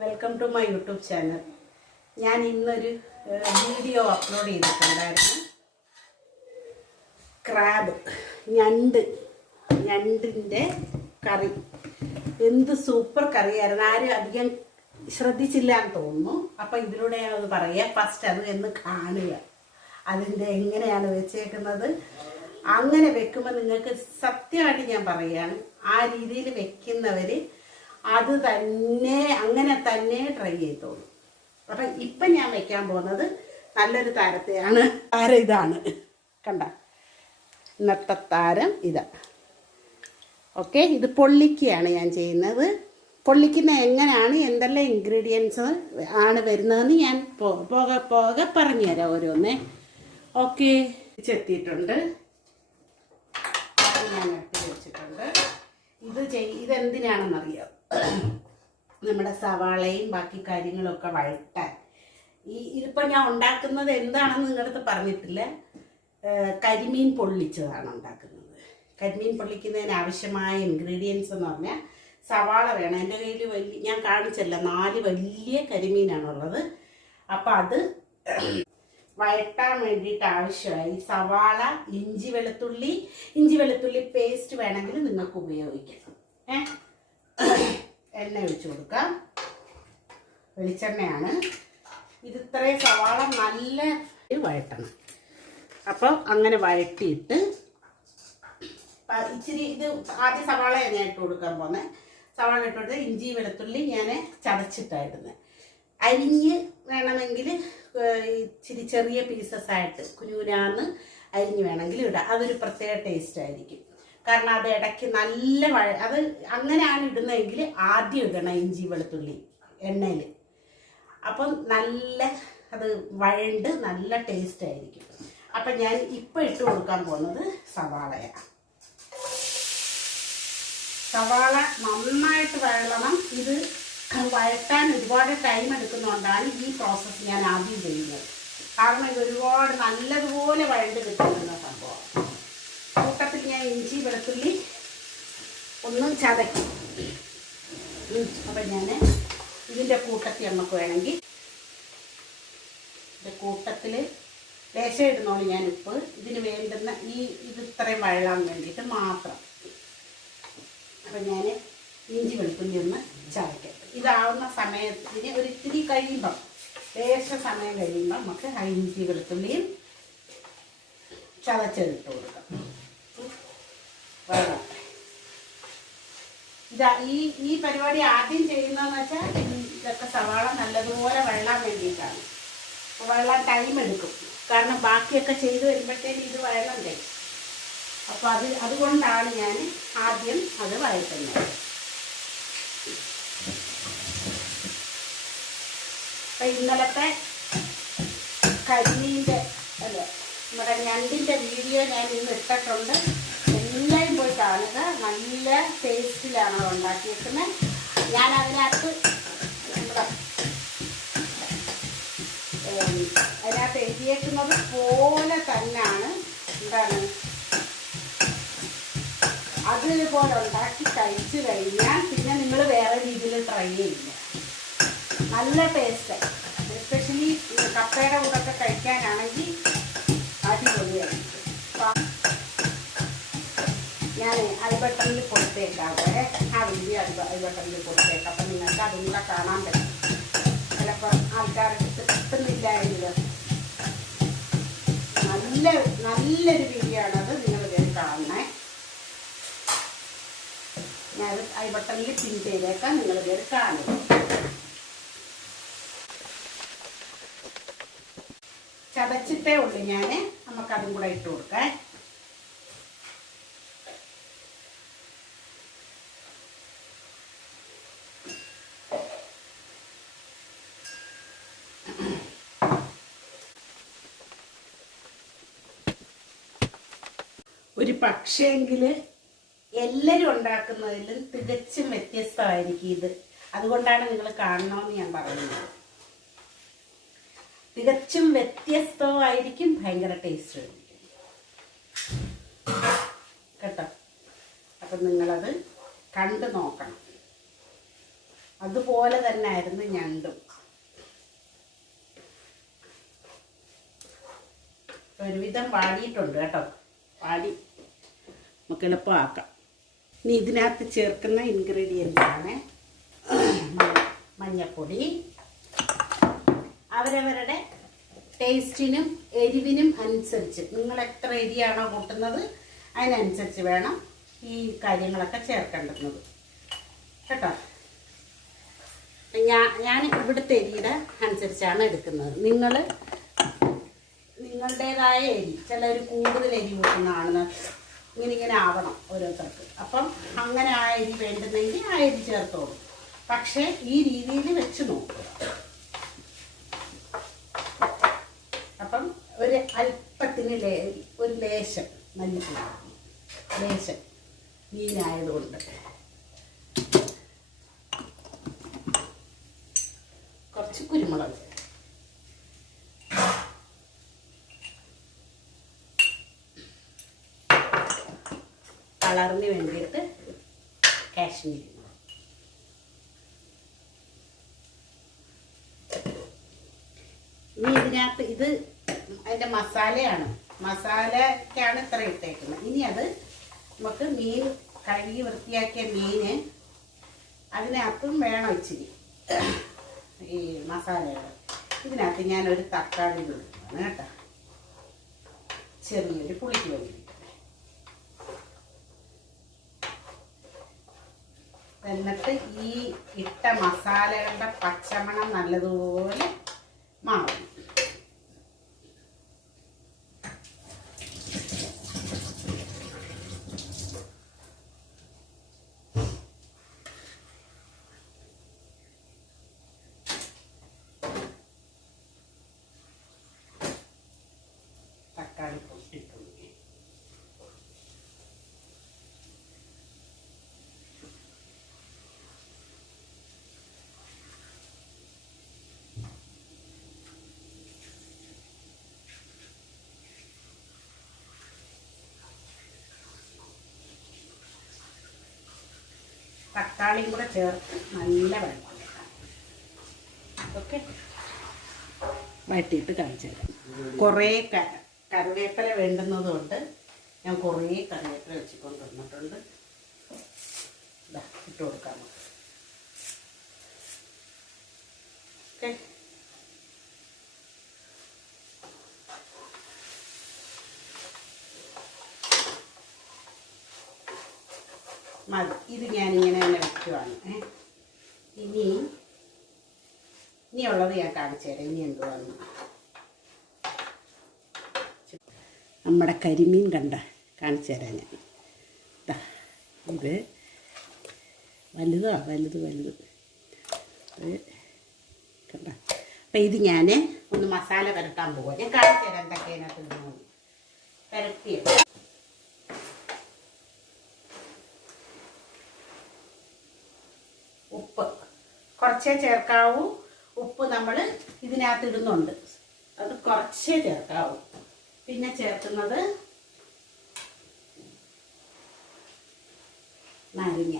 Welcome to my YouTube channel. ഞാൻ ഇന്നൊരു video upload ചെയ്തിട്ടുണ്ടായിരുന്നു. ക്രാബ് ഞണ്ടിൻ്റെ കറി. എന്ത് സൂപ്പർ കറിയായിരുന്നു. ആരും അധികം ശ്രദ്ധിച്ചില്ല എന്ന് തോന്നുന്നു. അപ്പം ഇതിലൂടെ ഞാനത് പറയാം. ഫസ്റ്റ് അത് എന്ന് കാണുക, അതിൻ്റെ എങ്ങനെയാണ് വെച്ചേക്കുന്നത്. അങ്ങനെ വെക്കുമ്പോൾ നിങ്ങൾക്ക് സത്യമായിട്ട് ഞാൻ പറയുകയാണ്, ആ രീതിയിൽ വെക്കുന്നവർ അത് തന്നെ അങ്ങനെ തന്നെ ട്രൈ ചെയ്തോളൂ. അപ്പം ഇപ്പം ഞാൻ വെക്കാൻ പോകുന്നത് നല്ലൊരു താരത്തെയാണ്. താരം ഇതാണ്, കണ്ട, ഇന്നത്തെ താരം ഇതാ. ഓക്കെ, ഇത് പൊള്ളിക്കുകയാണ് ഞാൻ ചെയ്യുന്നത്. പൊള്ളിക്കുന്ന എങ്ങനെയാണ്, എന്തെല്ലാം ഇൻഗ്രീഡിയൻസ് ആണ് വരുന്നതെന്ന് ഞാൻ പോകെ പറഞ്ഞു തരാം ഓരോന്നേ. ഓക്കെ, ചെത്തിയിട്ടുണ്ട്, ഞാൻ എടുത്ത് വെച്ചിട്ടുണ്ട്. ഇതെന്തിനാണെന്നറിയാം, നമ്മുടെ സവാളയും ബാക്കി കാര്യങ്ങളൊക്കെ വഴറ്റാൻ. ഇതിപ്പോൾ ഞാൻ ഉണ്ടാക്കുന്നത് എന്താണെന്ന് നിങ്ങളടുത്ത് പറഞ്ഞിട്ടില്ല. കരിമീൻ പൊള്ളിച്ചതാണ് ഉണ്ടാക്കുന്നത്. കരിമീൻ പൊള്ളിക്കുന്നതിന് ആവശ്യമായ ഇൻഗ്രീഡിയൻസ് എന്ന് പറഞ്ഞാൽ സവാള വേണം. എൻ്റെ കയ്യിൽ ഞാൻ കാണിച്ചല്ല, 4 വലിയ കരിമീനാണുള്ളത്. അപ്പം അത് വഴറ്റാൻ വേണ്ടിയിട്ട് ആവശ്യമായി സവാള, ഇഞ്ചി വെളുത്തുള്ളി പേസ്റ്റ് വേണമെങ്കിൽ നിങ്ങൾക്ക് ഉപയോഗിക്കാം. എണ്ണ ഒഴിച്ചു കൊടുക്കാം. വെളിച്ചെണ്ണയാണ് ഇത്. ഇത്രയും സവാള നല്ല വഴറ്റണം. അപ്പോൾ അങ്ങനെ വഴറ്റിയിട്ട് ഇച്ചിരി ഇത് ആദ്യം സവാള ഞാൻ ഇട്ട് കൊടുക്കാൻ പോകുന്നത്. സവാള ഇട്ടിട്ട് ഇഞ്ചി വെളുത്തുള്ളി ഞാൻ ചതച്ചിട്ടായിരുന്നു. അരിഞ്ഞ് വേണമെങ്കിൽ ഇച്ചിരി ചെറിയ പീസസ് ആയിട്ട് കുനുകുനാന്ന് അരിഞ്ഞ് വേണമെങ്കിൽ ഇടാം. അതൊരു പ്രത്യേക ടേസ്റ്റ് ആയിരിക്കും. കാരണം അത് ഇടയ്ക്ക് നല്ല അത് അങ്ങനെയാണ് ഇടുന്നതെങ്കിൽ ആദ്യം ഇടണം ഇഞ്ചി വെളുത്തുള്ളി എണ്ണയിൽ. അപ്പം നല്ല അത് വഴണ്ട് നല്ല ടേസ്റ്റ് ആയിരിക്കും. അപ്പം ഞാൻ ഇപ്പം ഇട്ട് കൊടുക്കാൻ പോകുന്നത് സവാളയാണ്. സവാള നന്നായിട്ട് വഴളണം. ഇത് വഴറ്റാൻ ഒരുപാട് ടൈം എടുക്കുന്നതുകൊണ്ടാണ് ഈ പ്രോസസ്സ് ഞാൻ ആദ്യം ചെയ്യുന്നത്. കാരണം ഇത് ഒരുപാട് നല്ലതുപോലെ വഴണ്ട് കിട്ടുന്ന സംഭവം. കൂട്ടത്തിൽ ഞാൻ ഇഞ്ചി വെളുത്തുള്ളി ഒന്ന് ചതയ്ക്കും. അപ്പം ഞാൻ ഇതിൻ്റെ കൂട്ടത്തിൽ നമുക്ക് വേണമെങ്കിൽ കൂട്ടത്തിൽ ലേശം ഇടുന്നോളൂ ഞാൻ ഉപ്പ്. ഇതിന് വേണ്ടുന്ന ഇത് ഇത്രയും വഴലാൻ വേണ്ടിയിട്ട് മാത്രം. അപ്പം ഞാൻ ഇഞ്ചി വെളുത്തുള്ളി ഒന്ന് ചതയ്ക്കാം. ഇതാവുന്ന സമയത്തിന് ഒരു ഇത്തിരി കഴിയുമ്പം, ലേശ സമയം കഴിയുമ്പം നമുക്ക് ഇഞ്ചി വെളുത്തുള്ളിയും ചതച്ചെടുത്ത് കൊടുക്കാം. വെള്ളം ഈ പരിപാടി ആദ്യം ചെയ്യുന്നതെന്ന് വെച്ചാൽ ഇതൊക്കെ സവാള നല്ലതുപോലെ വെള്ളാൻ വേണ്ടിയിട്ടാണ്. അപ്പോൾ വെള്ളം ടൈം എടുക്കും. കാരണം ബാക്കിയൊക്കെ ചെയ്ത് വരുമ്പോഴത്തേക്ക് ഇത് വഴങ്ങണ്ടേ. അപ്പോൾ അതുകൊണ്ടാണ് ഞാൻ ആദ്യം അത് വഴറ്റുന്നത്. അപ്പം ഇന്നലത്തെ കരിമീൻ്റെ നമ്മുടെ ഞണ്ടിൻ്റെ വീഡിയോ ഞാൻ ഇന്ന് ഇട്ടിട്ടുണ്ട്. എല്ലാവരും പോയി കാണുക. നല്ല ടേസ്റ്റിലാണ് ഉണ്ടാക്കിയേക്കുന്നത്. ഞാൻ അതിനകത്ത് എഴുതിയേക്കുന്നത് പോലെ തന്നെയാണ്. എന്താണ്, അതുപോലെ ഉണ്ടാക്കി കഴിച്ചു കഴിഞ്ഞാൽ പിന്നെ നിങ്ങൾ വേറെ രീതിയിൽ ട്രൈ ചെയ്യില്ല. നല്ല ടേസ്റ്റ്. എസ്പെഷ്യലി കപ്പയുടെ കൂടൊക്കെ കഴിക്കാനാണെങ്കിൽ അടിപൊളിയായിരിക്കും. ഞാൻ ഐബട്ടണിൽ കൊടുത്തേക്കാവേ. ആ വീഡിയോ ഐബട്ടണിൽ കൊടുത്തേക്കാം. അപ്പം നിങ്ങൾക്ക് അതും കൂടെ കാണാൻ പറ്റും. ചിലപ്പോൾ ആൾക്കാർക്ക് കിട്ടുന്നില്ലായെങ്കിലും നല്ലൊരു വീഡിയോ ആണത്. നിങ്ങൾ കയറി കാണണേ. ഞാൻ ഐബട്ടണിൽ പിൻ ചെയ്തേക്കാം. നിങ്ങൾ കയറി കാണുക. ചതച്ചിട്ടേ ഉള്ളൂ ഞാൻ. നമുക്കതും കൂടെ ഇട്ട് കൊടുക്കാം. ഒരു പക്ഷേങ്കിൽ എല്ലാവരും ഉണ്ടാക്കുന്നതിലും തികച്ചും വ്യത്യസ്തമായിരിക്കും ഇത്. അതുകൊണ്ടാണ് നിങ്ങൾ കാണണമെന്ന് ഞാൻ പറയുന്നത്. തികച്ചും വ്യത്യസ്തമായിരിക്കും, ഭയങ്കര ടേസ്റ്റ് ആയിരിക്കും കേട്ടോ. അപ്പം നിങ്ങളത് കണ്ടു നോക്കണം. അതുപോലെ തന്നെ ആയിരുന്നു ഞണ്ടും. ഒരുവിധം വാടിയിട്ടുണ്ട് കേട്ടോ. വാടി നമുക്ക് എളുപ്പമാക്കാം. ഇനി ഇതിനകത്ത് ചേർക്കുന്ന ഇൻഗ്രീഡിയൻ്റ് ആണ് മഞ്ഞൾപ്പൊടി. അവരവരുടെ ടേസ്റ്റിനും എരിവിനും അനുസരിച്ച് നിങ്ങൾ എത്ര എരിയാണോ കൂട്ടുന്നത് അതിനനുസരിച്ച് വേണം ഈ കാര്യങ്ങളൊക്കെ ചേർക്കേണ്ടുന്നത് കേട്ടോ. ഞാൻ ഇവിടുത്തെ എരിയുടെ അനുസരിച്ചാണ് എടുക്കുന്നത്. നിങ്ങളുടേതായ എരി, ചിലർ കൂടുതൽ എരി കൂട്ടുന്നതാണ്. ഇങ്ങനെ ആവണം ഓരോരുത്തർക്ക്. അപ്പം അങ്ങനെ ആ എരി വേണ്ടുന്നെങ്കിൽ ആ എരി ചേർത്തോളൂ. പക്ഷേ ഈ രീതിയിൽ വെച്ച് നോക്കുക. അപ്പം ഒരു അല്പത്തിന് ഒരു ലേശം മല്ലിപ്പൊടി, ലേശം മീനായതുകൊണ്ട് കുറച്ച് കുരുമുളക്, കളറിന് വേണ്ടിയിട്ട് കാശ്മീരി. ഇനി ഇതിനകത്ത് ഇത് അതിൻ്റെ മസാലയാണ്. മസാലയ്ക്കാണ് ഇത്ര ഇട്ടേക്കുന്നത്. ഇനി അത് നമുക്ക് മീൻ കഴുകി വൃത്തിയാക്കിയ മീന് അതിനകത്തും വേണം ഇച്ചിരി ഈ മസാലകൾ. ഇതിനകത്ത് ഞാനൊരു തക്കാളി കൊടുക്കുകയാണ് കേട്ടോ, ചെറിയൊരു പുളിക്ക് വേണ്ടി. എന്നിട്ട് ഈ ഇട്ട മസാലകളുടെ പച്ചമണം നല്ലതുപോലെ മാറും. തക്കാളി പൊട്ടിട്ടുണ്ട്. തക്കാളിയും കൂടെ ചേർത്ത് നല്ല വെള്ളം. ഓക്കെ, വഴറ്റിയിട്ട് കാണിച്ചു തരാം. കുറേ കറിവേപ്പില വേണ്ടുന്നതുകൊണ്ട് ഞാൻ കുറേ കറിവേപ്പില വെച്ചിക്കൊണ്ട് വന്നിട്ടുണ്ട്. ഇട്ട് കൊടുക്കാം. ഓക്കെ, മതി. ഇത് ഞാനിങ്ങനെ തന്നെ വെക്കുവാണ്. ഇനിയുള്ളത് ഞാൻ കാണിച്ചു തരാം. ഇനി എന്തുവാന്ന് നമ്മുടെ കരിമീൻ കാണിച്ചു തരാം ഞാൻ. ഇത് വലുത് കണ്ട. അപ്പം ഇത് ഞാൻ ഒന്ന് മസാല പുരട്ടാൻ പോവാം. ഞാൻ കാണിച്ചു തരാം എന്തൊക്കെ അതിനകത്ത് പുരട്ടിയത്. ഉപ്പ് കുറച്ചേ ചേർക്കാവൂ. ഉപ്പ് നമ്മൾ ഇതിനകത്ത് ഇടുന്നുണ്ട്, അത് കുറച്ചേ ചേർക്കാവൂ. പിന്നെ ചേർക്കുന്നത് നാരങ്ങ.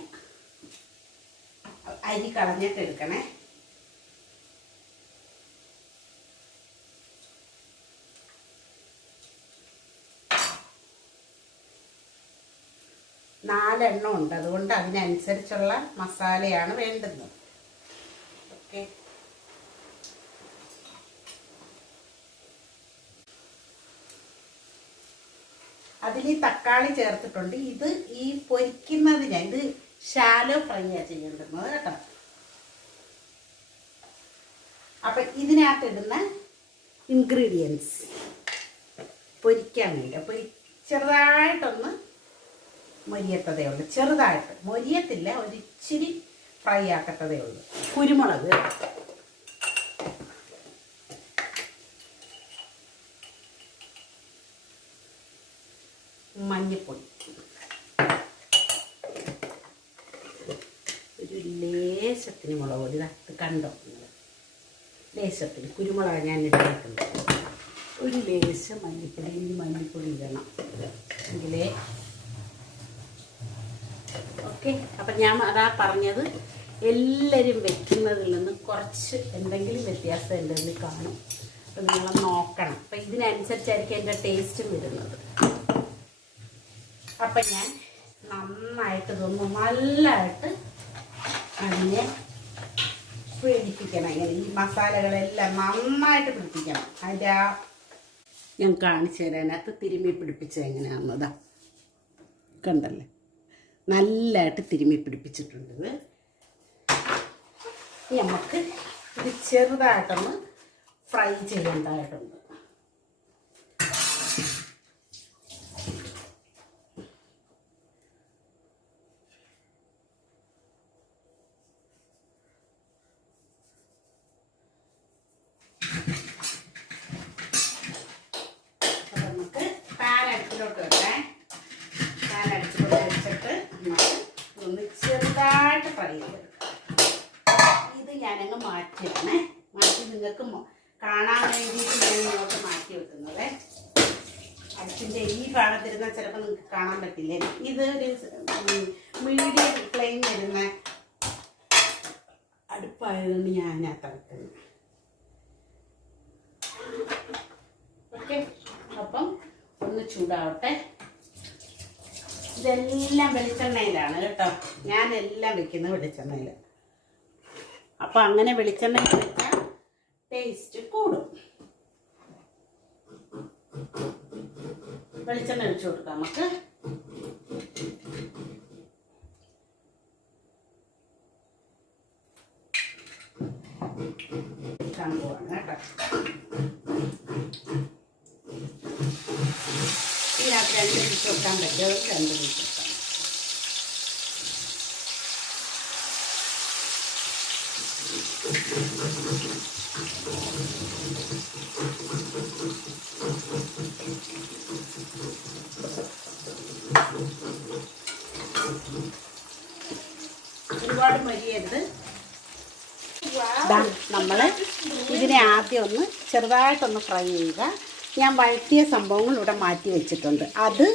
അരി കളഞ്ഞിട്ട് എടുക്കണേ. നാലെണ്ണം ഉണ്ട്, അതുകൊണ്ട് അതിനനുസരിച്ചുള്ള മസാലയാണ് വേണ്ടുന്നത്. ഓക്കെ, അതിൽ തക്കാളി ചേർത്തിട്ടുണ്ട്. ഇത് ഈ പൊരിക്കുന്നതിന് ഇത് ഷാലോ ഫ്രൈയാണ് ചെയ്യേണ്ടുന്നത് കേട്ടോ. അപ്പം ഇതിനകത്തിടുന്ന ഇൻഗ്രീഡിയൻസ് പൊരിക്കാൻ വേണ്ടി ചെറുതായിട്ടൊന്ന് മൊരിയത്തതേ ഉള്ളൂ. ചെറുതായിട്ട് മൊരിയത്തില്ല, ഒരിച്ചിരി ഫ്രൈ ആക്കത്തതേ ഉള്ളൂ. കുരുമുളക്, മഞ്ഞൾപ്പൊടി, ഒരു ലേശത്തിന് മുളക് പൊടി. ഇത് കണ്ടോ ലേശത്തിന് കുരുമുളക് ഞാൻ ഇട്ടേക്കുന്നത്. ഒരു ലേശം മല്ലിപ്പൊടി. ഇനി മല്ലിപ്പൊടി ഇടണം എങ്കിലേ. ഓക്കെ, അപ്പം ഞാൻ അതാ പറഞ്ഞത്, എല്ലാവരും വെക്കുന്നതിൽ നിന്ന് കുറച്ച് എന്തെങ്കിലും വ്യത്യാസം എൻ്റെ ഇതിൽ കാണും. അപ്പം നിങ്ങൾ നോക്കണം. അപ്പം ഇതിനനുസരിച്ചായിരിക്കും എൻ്റെ ടേസ്റ്റും വരുന്നത്. അപ്പം ഞാൻ നന്നായിട്ട് ഇതൊന്ന് നല്ലതായിട്ട് അതിനെ പിടിപ്പിക്കണം. ഇങ്ങനെ ഈ മസാലകളെല്ലാം നന്നായിട്ട് പിടിപ്പിക്കണം. അതിൻ്റെ ഞാൻ കാണിച്ചു തരാം. അതിനകത്ത് തിരുമ്മി പിടിപ്പിച്ചത് എങ്ങനെയാണെന്നതാ കണ്ടല്ലേ, നല്ലതായിട്ട് തിരുമ്മി പിടിപ്പിച്ചിട്ടുണ്ട്. ഇത് നമുക്ക് ഇത് ചെറുതായിട്ടൊന്ന് ഫ്രൈ ചെയ്യേണ്ടതായിട്ടുണ്ട്. ചെറുതായിട്ട് ഫ്രൈ ചെയ്തെടുക്കാം. ഇത് ഞാനങ്ങ് മാറ്റിയാണ്. മാറ്റി നിങ്ങൾക്ക് കാണാൻ വേണ്ടിയിട്ട് ഞാൻ ഇങ്ങോട്ട് മാറ്റി വെക്കുന്നത്. അടുപ്പിൻ്റെ ഈ ഭാഗത്തിരുന്നാൽ ചിലപ്പോൾ നിങ്ങൾക്ക് കാണാൻ പറ്റില്ലേ. ഇത് ഒരു മീഡിയം ഫ്ലെയിം വരുന്ന അടുപ്പായതുകൊണ്ട് ഞാൻ അതിനകത്ത് വെക്കുന്നത്. ഓക്കെ, അപ്പം ഒന്ന് ചൂടാവട്ടെ. ഇതെല്ലാം വെളിച്ചെണ്ണയിലാണ് കേട്ടോ. ഞാനെല്ലാം വെക്കുന്നത് വെളിച്ചെണ്ണയിൽ. അപ്പം അങ്ങനെ വെളിച്ചെണ്ണയിൽ വെച്ചാൽ ടേസ്റ്റ് കൂടും. വെളിച്ചെണ്ണ ഒഴിച്ചു കൊടുക്കാം നമുക്ക്. പോവാണ് കേട്ടോ. ഇതിനകത്ത് 2 മിനിറ്റ് വെക്കാൻ പറ്റുമോ? 2 മിനിറ്റ് വെക്കാം. ഒരുപാട് മരിയരുത്. നമ്മൾ ഇതിനെ ആദ്യം ഒന്ന് ചെറുതായിട്ടൊന്ന് ഫ്രൈ ചെയ്യുക. ഞാൻ വഴറ്റിയ സംഭവങ്ങൾ ഇവിടെ മാറ്റി വെച്ചിട്ടുണ്ട്. അത്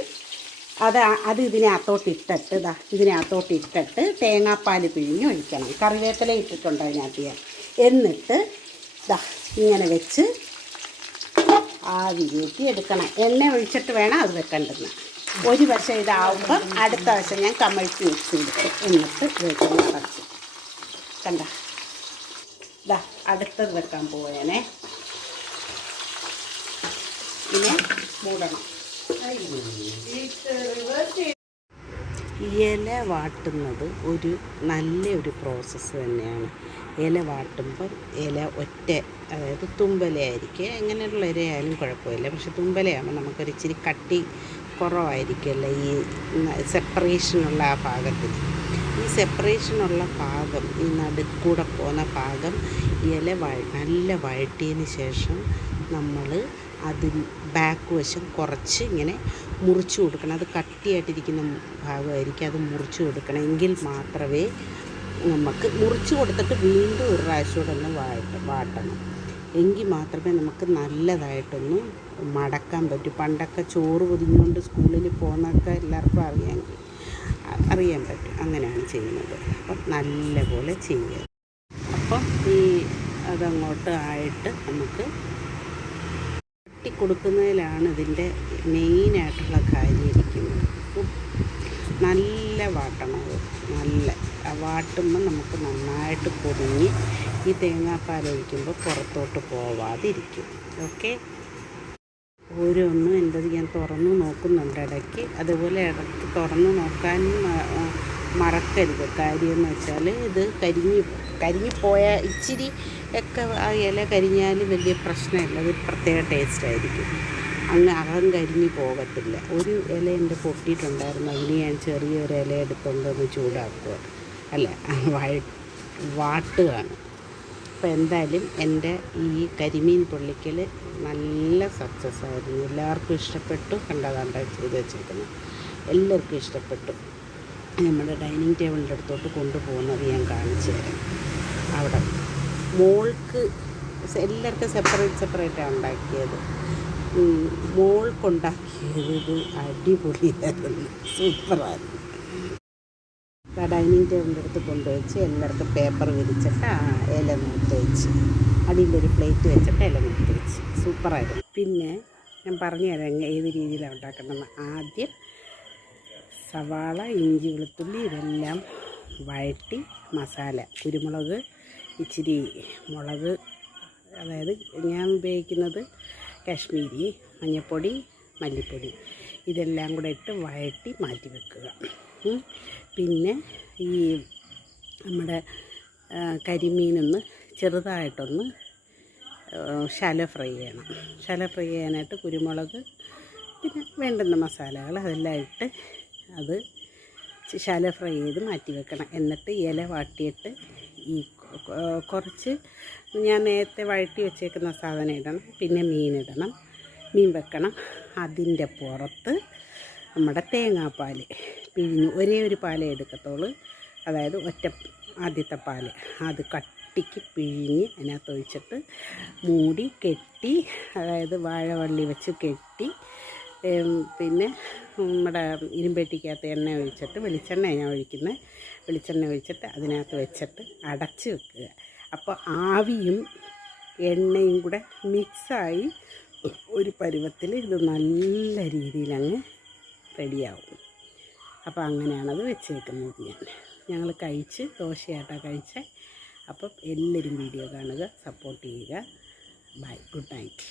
ഇതിനകത്തോട്ടിട്ടിട്ട് ഇതിനകത്തോട്ടിട്ടിട്ട് തേങ്ങാപ്പാൽ പിഴിഞ്ഞ് ഒഴിക്കണം. കറിവേപ്പില ഇട്ടിട്ടുണ്ട് അതിനകത്ത്. എന്നിട്ട് ഇങ്ങനെ വെച്ച് ആവി കയറ്റി എടുക്കണം. എണ്ണ ഒഴിച്ചിട്ട് വേണം അത് വെക്കേണ്ടത്. ഒരു വശം ഇതാവുമ്പം അടുത്ത വശം ഞാൻ കമഴ്ത്തി വെച്ചെടുത്ത് എന്നിട്ട് വെക്കുന്ന കുറച്ച് കണ്ട. അടുത്തത് വെക്കാൻ പോവേനെ. ഇതിനെ മൂടണം. ഇല വാട്ടുന്നത് നല്ലൊരു പ്രോസസ്സ് തന്നെയാണ്. ഇല വാട്ടുമ്പം ഇല അതായത് തുമ്പലയായിരിക്കും. എങ്ങനെയുള്ള ഇലയായാലും കുഴപ്പമില്ല. പക്ഷെ തുമ്പലയാകുമ്പോൾ നമുക്കൊരിച്ചിരി കട്ടി കുറവായിരിക്കുമല്ലോ ഈ സെപ്പറേഷനുള്ള ആ ഭാഗത്തിൽ. ഈ സെപ്പറേഷനുള്ള ഭാഗം, ഈ നടുക്കൂടെ പോകുന്ന ഭാഗം ഇല നല്ല വഴറ്റിയതിന് ശേഷം നമ്മൾ അതിൽ ബാക്ക് വശം കുറച്ച് ഇങ്ങനെ മുറിച്ച് കൊടുക്കണം. അത് കട്ടിയായിട്ടിരിക്കുന്ന ഭാഗമായിരിക്കും. അത് മുറിച്ച് കൊടുക്കണം. എങ്കിൽ മാത്രമേ നമുക്ക് മുറിച്ച് കൊടുത്തിട്ട് വീണ്ടും ഒരു പ്രാവശ്യം കൂടെ ഒന്ന് വാട്ടണം. എങ്കിൽ മാത്രമേ നമുക്ക് നല്ലതായിട്ടൊന്ന് മടക്കാൻ പറ്റൂ. പണ്ടൊക്കെ ചോറ് പൊതിഞ്ഞുകൊണ്ട് സ്കൂളിൽ പോകുന്നതൊക്കെ എല്ലാവർക്കും അറിയാൻ പറ്റും. അങ്ങനെയാണ് ചെയ്യുന്നത്. അപ്പം നല്ലപോലെ ചെയ്യുക. അപ്പം അതങ്ങോട്ട് ആയിട്ട് നമുക്ക് കൊടുക്കുന്നതിലാണ് ഇതിൻ്റെ മെയിനായിട്ടുള്ള കാര്യം ഇരിക്കുന്നത്. നല്ല വാട്ടണം. നല്ല വാട്ടുമ്പോൾ നമുക്ക് നന്നായിട്ട് പൊതിഞ്ഞ് ഈ തേങ്ങാപ്പാൽ ഒഴിക്കുമ്പോൾ പുറത്തോട്ട് പോവാതിരിക്കും. ഓക്കെ, ഓരോന്നും എൻ്റെത് ഞാൻ തുറന്നു നോക്കുന്നുണ്ട് ഇടയ്ക്ക്. അതുപോലെ ഇടയ്ക്ക് തുറന്നു നോക്കാൻ മറക്കരുത്. കാര്യമെന്ന് വെച്ചാൽ ഇത് കരിഞ്ഞിപ്പോയ ഇച്ചിരി ഒക്കെ ആ ഇല കരിഞ്ഞാൽ വലിയ പ്രശ്നമില്ല. അത് പ്രത്യേക ടേസ്റ്റായിരിക്കും. അകം കരിഞ്ഞ് പോകത്തില്ല. ഒരു ഇല എൻ്റെ പൊട്ടിയിട്ടുണ്ടായിരുന്നു. അതിന് ഞാൻ ചെറിയൊരു ഇല എടുത്തുകൊണ്ടൊന്ന് ചൂടാക്കുക വാട്ടുകയാണ്. അപ്പോൾ എന്തായാലും എൻ്റെ ഈ കരിമീൻ പൊള്ളിക്കൽ നല്ല സക്സസ് ആയിരുന്നു. എല്ലാവർക്കും ഇഷ്ടപ്പെട്ടു. കണ്ടതാണ്ട ചെയ്ത് വെച്ചിരിക്കുന്നത് എല്ലാവർക്കും ഇഷ്ടപ്പെട്ടു. നമ്മുടെ ഡൈനിങ് ടേബിളിൻ്റെ അടുത്തോട്ട് കൊണ്ടുപോകുന്നത് ഞാൻ കാണിച്ചു തരാം. അവിടെ മോൾക്ക് എല്ലാവർക്കും സെപ്പറേറ്റാണ് ഉണ്ടാക്കിയത്. മോൾക്കുണ്ടാക്കിയത് ഇത് അടിപൊളിയായിരുന്നു. സൂപ്പറായിരുന്നു. ഡൈനിങ് ടേബിളിൻ്റെ അടുത്ത് കൊണ്ടുവച്ച് എല്ലായിടത്തും പേപ്പർ വിരിച്ചിട്ട് ആ ഇല നൂത്ത് വെച്ച് അടിയിലൊരു പ്ലേറ്റ് വെച്ചിട്ട് ഇല നൂത്ത് വെച്ച് സൂപ്പറായിരുന്നു. പിന്നെ ഞാൻ പറഞ്ഞു തരാം ഏത് രീതിയിലാണ് ഉണ്ടാക്കണമെന്ന്. ആദ്യം സവാള, ഇഞ്ചി, വെളുത്തുള്ളി ഇതെല്ലാം വഴറ്റി മസാല, കുരുമുളക്, ഇച്ചിരി മുളക്, അതായത് ഞാൻ ഉപയോഗിക്കുന്നത് കാശ്മീരി, മഞ്ഞൾപ്പൊടി, മല്ലിപ്പൊടി ഇതെല്ലാം കൂടെ ഇട്ട് വഴറ്റി മാറ്റി വെക്കുക. പിന്നെ ഈ നമ്മുടെ കരിമീനൊന്ന് ചെറുതായിട്ടൊന്ന് ശാലോ ഫ്രൈ ചെയ്യണം. ശാലോ ഫ്രൈ ചെയ്യാനായിട്ട് കുരുമുളക് പിന്നെ വേണ്ടുന്ന മസാലകൾ അതെല്ലാം ഇട്ട് അത് ശാലോ ഫ്രൈ ചെയ്ത് മാറ്റി വെക്കണം. എന്നിട്ട് ഇല വാട്ടിയിട്ട് ഈ കുറച്ച് ഞാൻ നേരത്തെ വഴറ്റി വെച്ചേക്കുന്ന സാധനം ഇടണം. പിന്നെ മീനിടണം, മീൻ വെക്കണം. അതിൻ്റെ പുറത്ത് നമ്മുടെ തേങ്ങാപ്പാൽ പിഴിഞ്ഞ് ഒരേ ഒരു പാലേ എടുക്കത്തുള്ളൂ, അതായത് ആദ്യത്തെ പാൽ അത് കട്ടിക്ക് പിഴിഞ്ഞ് അതിനകത്ത് ഒഴിച്ചിട്ട് മൂടി കെട്ടി, അതായത് വാഴവള്ളി വെച്ച് കെട്ടി, പിന്നെ നമ്മുടെ ഇരുമ്പെട്ടിക്കകത്ത് എണ്ണ ഒഴിച്ചിട്ട്, വെളിച്ചെണ്ണ ഞാൻ ഒഴിക്കുന്നത്, വെളിച്ചെണ്ണ ഒഴിച്ചിട്ട് അതിനകത്ത് വെച്ചിട്ട് അടച്ച് വെക്കുക. അപ്പോൾ ആവിയും എണ്ണയും കൂടെ മിക്സായി ഒരു പരുവത്തിൽ ഇത് നല്ല രീതിയിലങ്ങ് റെഡിയാവും. അപ്പോൾ അങ്ങനെയാണത് വെച്ചേക്കുന്നത്. ഞങ്ങൾ കഴിച്ച് ദോശയായിട്ടാണ് കഴിച്ചത്. അപ്പം എല്ലാവരും വീഡിയോ കാണുക, സപ്പോർട്ട് ചെയ്യുക. Bye, good night.